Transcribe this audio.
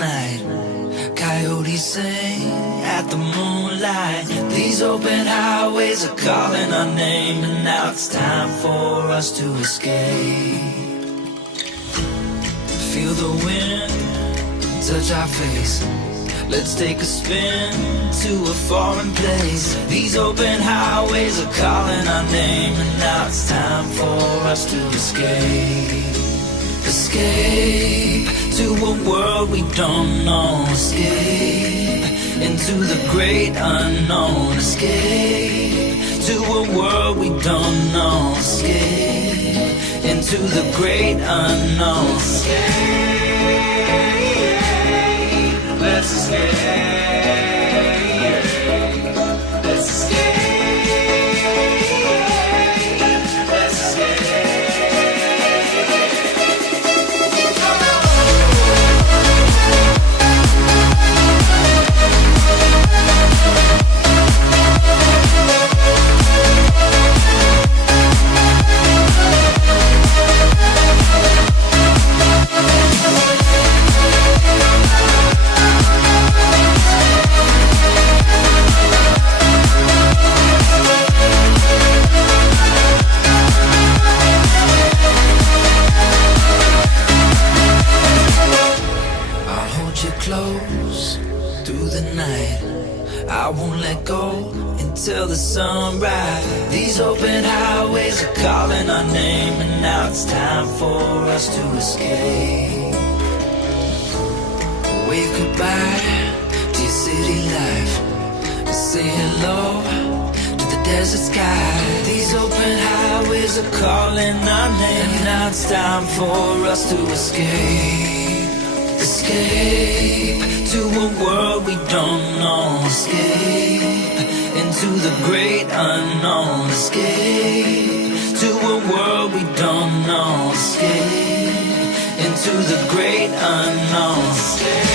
night. Coyotes sing at the moonlight. These open highways are calling our name, and now it's time for us to escape. Feel the wind touch our face. Let's take a spin to a foreign place. These open highways are calling our name, and now it's time for us to escape. Escape to a world we don't know. Escape into the great unknown. Escape to a world we don't know. Escape into the great unknown. Escape. Let's escape. Let's escape. Let's escape. Close through the night. I won't let go until the sunrise. These open highways are calling our name, and now it's time for us to escape. Wave goodbye to your city life. Say hello to the desert sky. These open highways are calling our name, and now it's time for us to escape. Escape to a world we don't know. Escape into the great unknown. Escape to a world we don't know. Escape into the great unknown. Escape.